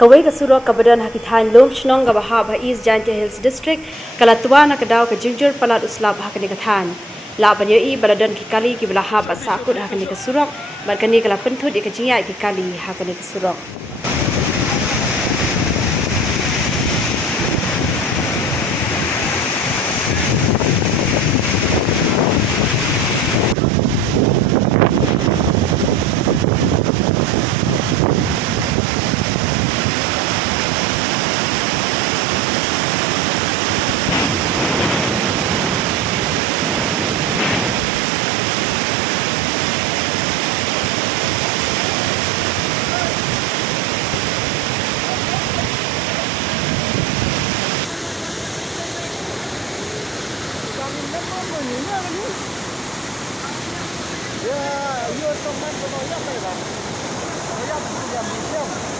Kawai ka surok ka badan hakitan lom shnong ka bahab ha East Jaintia Hills District kalatwa na kadaw ka jingjur palat uslap hakani kathan la banyo I baladan ki kali ki belahab asakut hakani ka surok barkani kala penthut I ka jingya ki kali hakani ka surok Ya, you teman penolong apa ya, Bang? Saya punya museum.